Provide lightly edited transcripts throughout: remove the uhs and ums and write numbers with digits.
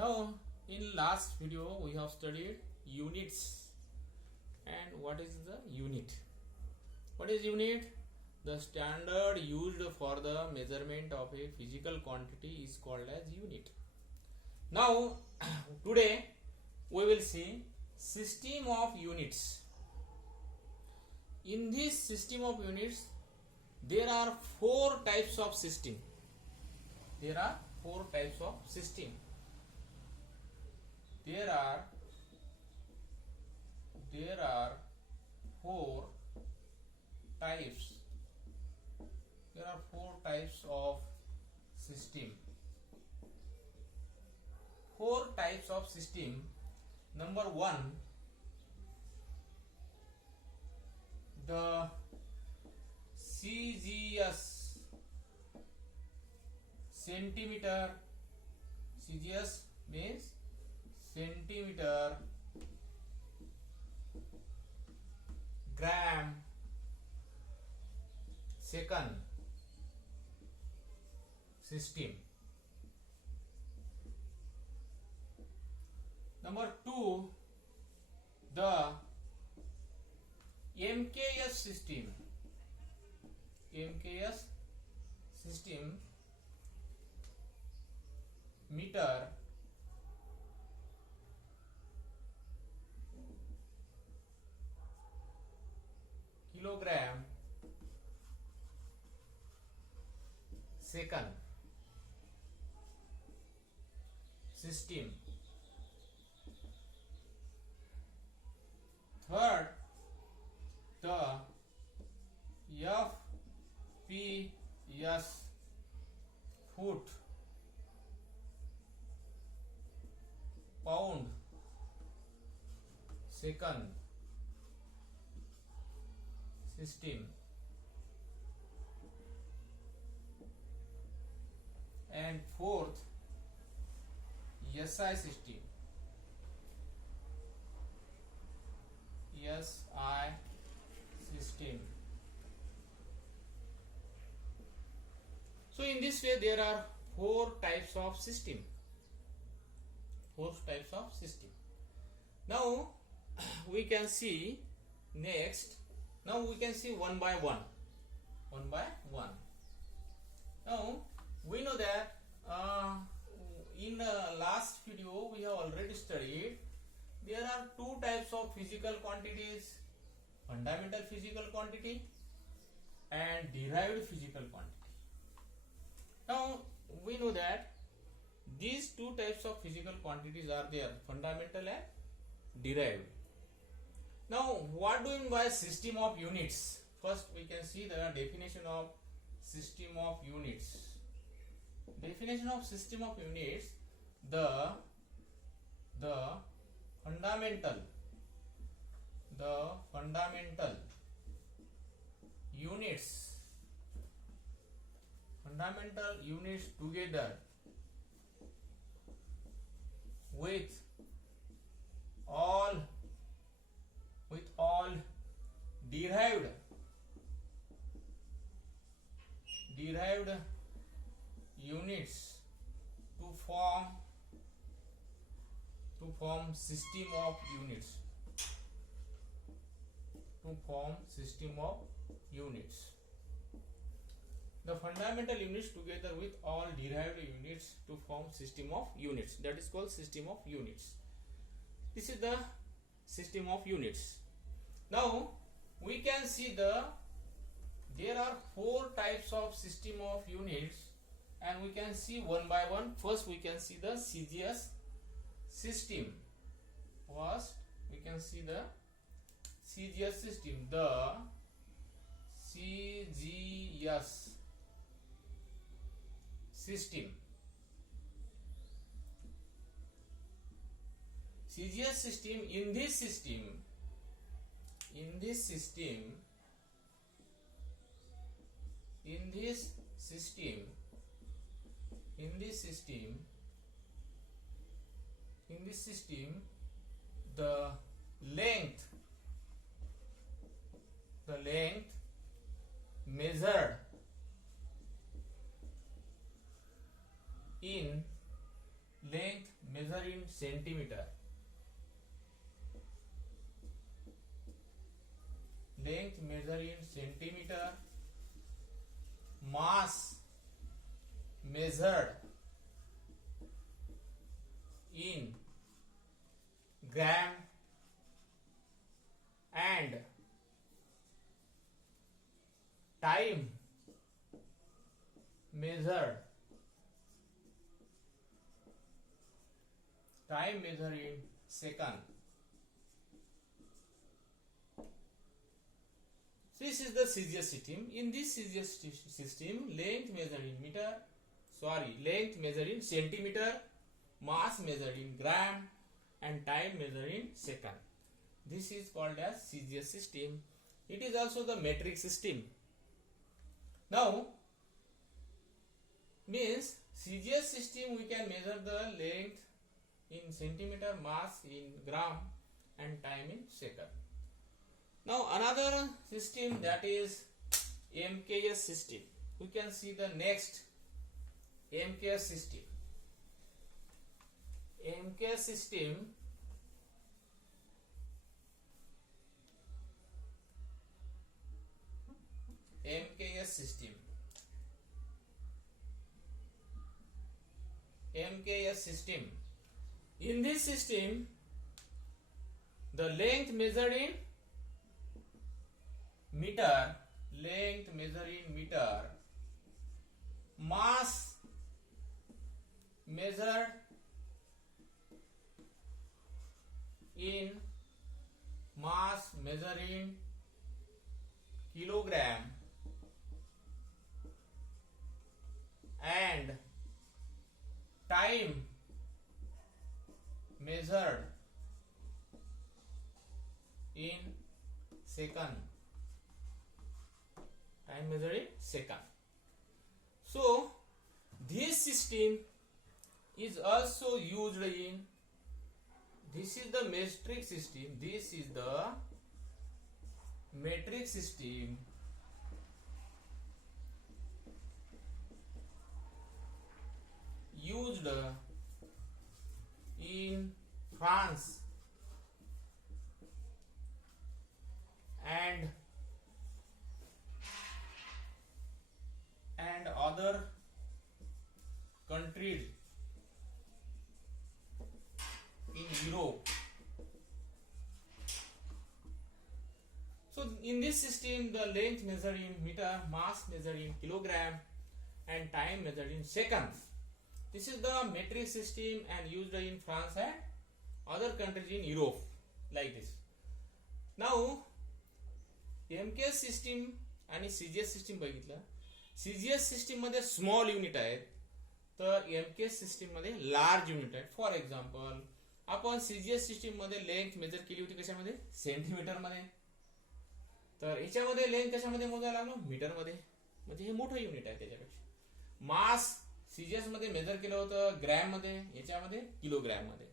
Now, in last video we have studied units. And what is the unit? What is unit? The standard used for the measurement of a physical quantity is called as unit. Now, today we will see system of units. In this system of units, there are four types of system. There are four types of system. There are four types. There are four types of system. Four types of system. Number one, the CGS, centimeter. CGS means centimeter, gram, second system. Number two, the MKS system. MKS system, meter, kilogram, second system. Third, the FPS, foot, pound, second system. And fourth, SI system. SI system. So in this way there are four types of system. Four types of system. Now we can see next. Now we can see one by one. One by one. Now we know that in the last video we have already studied there are two types of physical quantities: fundamental physical quantity and derived physical quantity. Now we know that these two types of physical quantities are there, fundamental and derived. Now what do you mean by system of units? First we can see the definition of system of units. Definition of system of units: the fundamental units together with all derived units to form system of units. The fundamental units together with all derived units to form system of units. That is called system of units. This is the system of units. Now we can see there are four types of system of units, and we can see one by one. First we can see the CGS system. First we can see the CGS system. The CGS system. CGS system, in this system the length measured in length measure in centimeter, length measure in centimeter, mass measured in gram, and time measured in second. This is the CGS system. In this CGS system, length measured in centimeter, mass measured in gram, and time measured in second. This is called as CGS system. It is also the metric system. Now, means CGS system we can measure the length in centimeter, mass in gram, and time in second. Now another system, that is MKS system. We can see the next MKS system. MKS system MKS system. MKS system. In this system, the length measured in meter, length measured in meter, mass measured in kilogram, and time measured in second. Time measured in second. So this system is also used in, this is the metric system, this is the metric system, used in France and other countries in Europe. So in this system, the length measured in meter, mass measured in kilogram, and time measured in seconds. This is the metric system and used in France and other countries in Europe, like this. Now MKS system आणि CGS system बघितलं. CGS system मध्ये small unit आहेत, तर MKS system मध्ये large unit आहेत. For example आपण CGS system मध्ये length major केली होती कशामध्ये, सेंटीमीटर मध्ये. तर याच्यामध्ये लेंथ कशामध्ये मोजायला लागलो, मीटर मध्ये, म्हणजे हे मोठं युनिट आहे त्याच्यापेक्षा. मास सीजीएस मध्ये मेजर केलं होतं ग्रॅम मध्ये, याच्यामध्ये किलोग्रॅम मध्ये.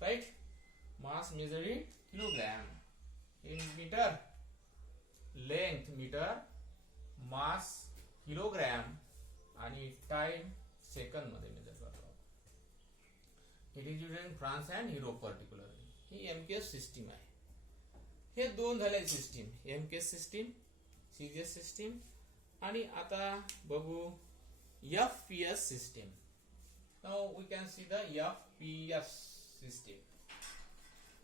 Right, mass measure in kilogram, in metre length metre, mass kilogram आणि टाइम सेकंड मध्ये मेजर करतो. It is used in France and Europe particularly. ही एमकेएस सिस्टीम आहे. हे दोन झाले system, MKS system, CGS system. आणि आता बघू FPS system. Now we can see the FPS system.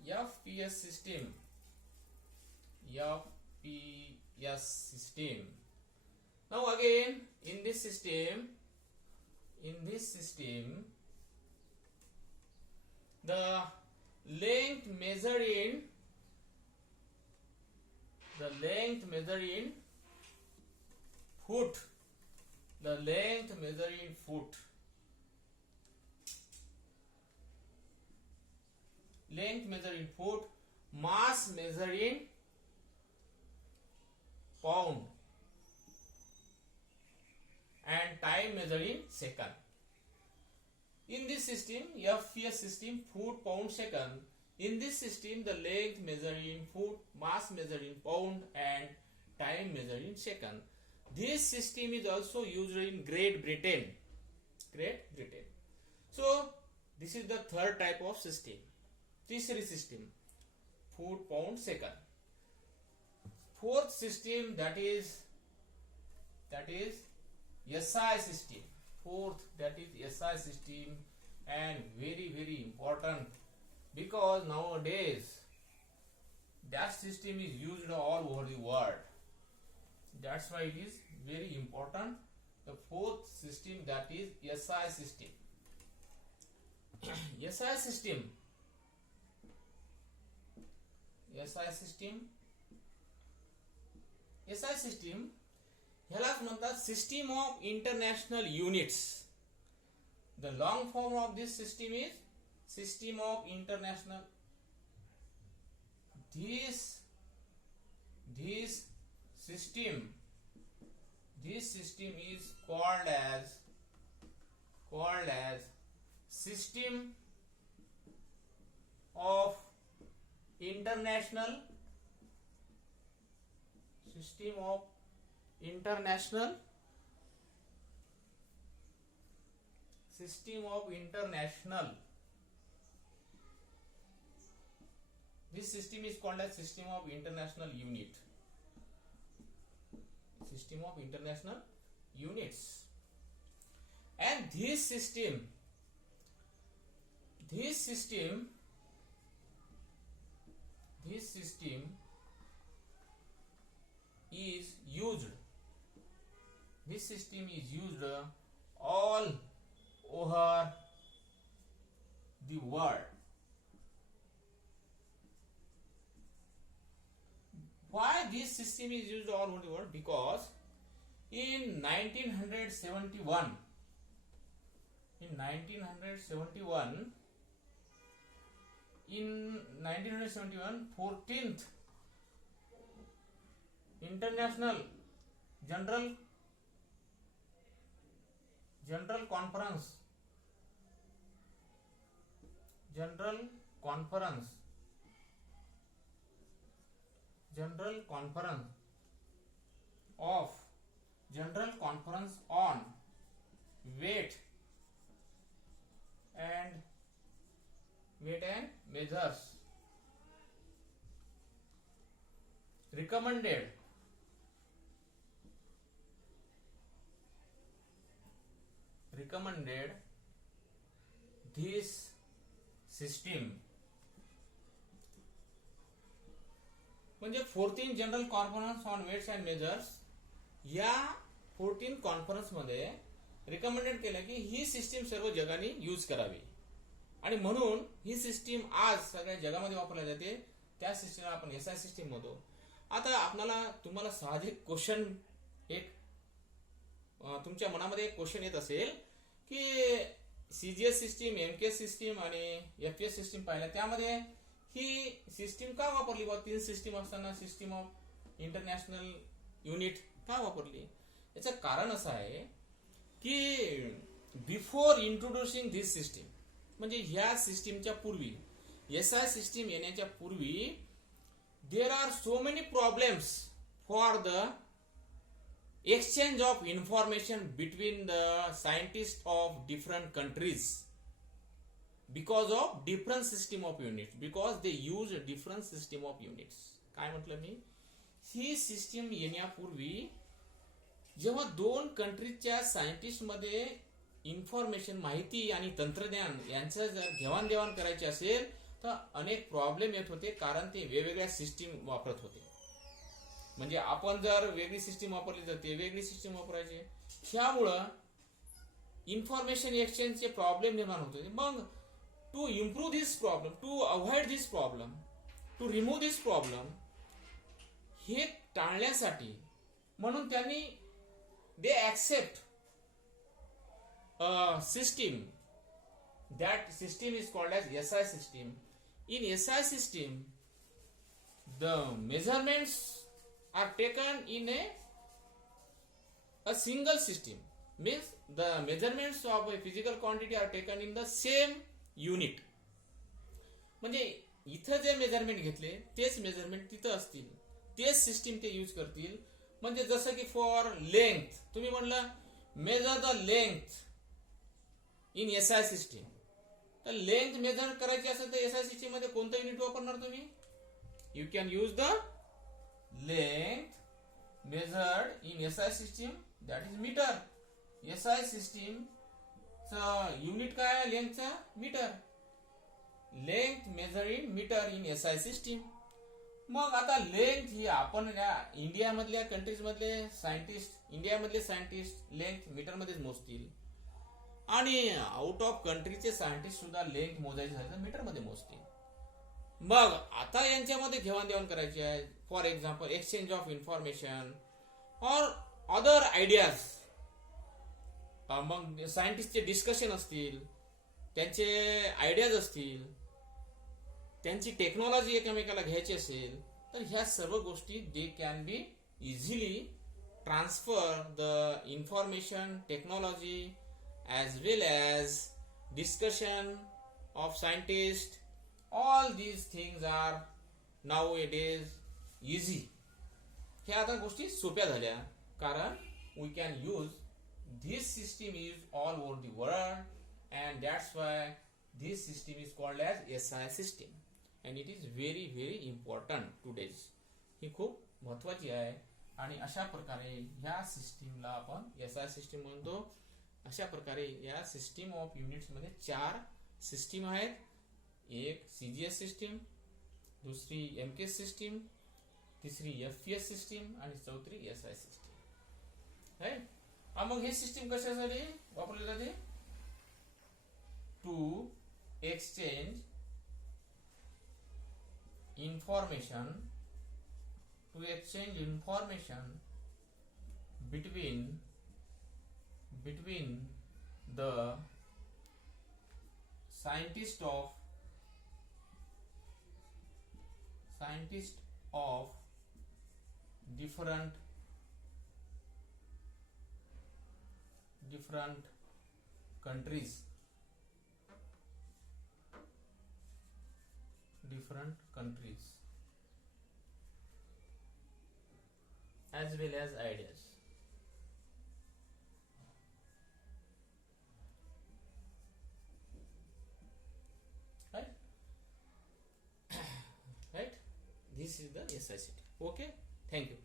FPS system, FPS system. Now again in this system, the length measured in foot, the length measured in foot, length measured in foot, mass measured in pound, and time measured in second. In this system, FPS system, foot, pound, second. In this system, the length measured in foot, mass measured in pound, and time measured in second. This system is also used in Great Britain. So This is the third type of system. तीसरी system, foot pound second. Fourth system, that is SI system. Fourth, that is SI system, and very very important, because nowadays that system is used all over the world. That's why it is very important. The fourth system, that is SI system. SI system ह्यालाच म्हणतात system of international units. The long form of this system is system of international. This system is called as system of international This system is called as system of international unit. System of international units. And this system is used all over the world. Why this system is used all over the world? Because in 1971, 14th International General Conference on weight and measures recommended this system. म्हणजे 14 general conference on weights and measures, या 14 conference मध्ये recommended केलं की ही system सर्व जगाने use करावी, आणि म्हणून ही system आज सगळ्या जगामध्ये वापरली जाते. त्या सिस्टीमला आपण एसआय सिस्टीम म्हणतो. आता तुम्हाला साहजिक क्वेश्चन एक तुमच्या मनामध्ये एक क्वेश्चन येत असेल की सीजीएस सिस्टीम, एमकेएस सिस्टीम आणि एफपीएस सिस्टीम पाहिल्या, त्यामध्ये ही सिस्टीम का वापरली बा? 3 सिस्टीम असताना सिस्टीम ऑफ इंटरनॅशनल युनिट का वापरली? याचं कारण असं आहे की बिफोर इंट्रोड्युसिंग दिस सिस्टीम, म्हणजे ह्या सिस्टीमच्या पूर्वी, एसआय सिस्टीम येण्याच्या पूर्वी, there are so many problems for the exchange of information between the scientists of different countries because of different system of units, because they use a different system of units. काय म्हटलं मी? ही system येण्यापूर्वी जेव्हा 2 कंट्रीजच्या scientist मध्ये information, माहिती आणि तंत्रज्ञान यांचं जर घेवाणदेवाण करायचे असेल तर अनेक प्रॉब्लेम येत होते, कारण ते वेगवेगळ्या सिस्टीम वापरत होते. म्हणजे आपण जर वेगळी सिस्टीम वापरली तर ते वेगळी सिस्टीम वापरायचे. त्यामुळं इन्फॉर्मेशन एक्सचेंजचे प्रॉब्लेम निर्माण होत होते. मग to improve this problem, to avoid this problem, to remove this problem, हे टाळण्यासाठी म्हणून त्यांनी they accept system. That system is called as SI system. In SI system the measurements are taken in a single system, means the measurements of a physical quantity are taken in the same unit. म्हणजे इथं जे measurement घेतले तेच measurement तिथं असतील, तेच system ते use करतील. म्हणजे जसं की फॉर लेंथ तुम्ही म्हणलं measure the length in SI system, तर लेंथ मेजर करायची असेल तर एसआय सिस्टीम मध्ये कोणतं युनिट वापरणार तुम्ही? You can use the length measured in SI system, that is metre. SI system unit काय आहे लेंथचा? Metre. Length measure in metre in SI system. मग आता लेंथ ही आपण इंडिया मधल्या कंट्रीज मधले सायंटिस्ट, इंडिया मधले सायंटिस्ट लेंथ मीटर मध्येच मोजतील आणि आउट ऑफ कंट्रीचे सायंटिस्ट सुद्धा लेंथ मोजायचे झाले तर मीटर मध्ये मोजतील. मग आता यांच्यामध्ये घेवाणदेवाण करायची आहे. For example exchange of information और अदर आयडियाज. मग सायंटिस्टचे डिस्कशन असतील, त्यांचे आयडियाज असतील, त्यांची टेक्नॉलॉजी एकमेकाला घ्यायची असेल तर ह्या सर्व गोष्टी they can be easily transfer the information, technology as well as discussion of scientists. All these things are nowadays easy. ह्या आता गोष्टी सोप्या झाल्या कारण we can use this system is all over the world and that's why this system is called as SI system and it is very very important today's. ही खूप महत्वाची आहे आणि अशा प्रकारे ह्या सिस्टीमला आपण SI सिस्टीम म्हणतो. अशा प्रकारे या सिस्टीम ऑफ युनिट्स मध्ये 4 सिस्टीम आहेत. एक सीजीएस सिस्टीम, दुसरी एमकेएस सिस्टीम, तिसरी एफपीएस सिस्टीम आणि चौथी एसआय सिस्टीम है. मग हे सिस्टीम कशासाठी वापरले जाते? To exchange information, to exchange information between the scientist of different countries, as well as ideas. Right? This is the SI system. Okay? Thank you.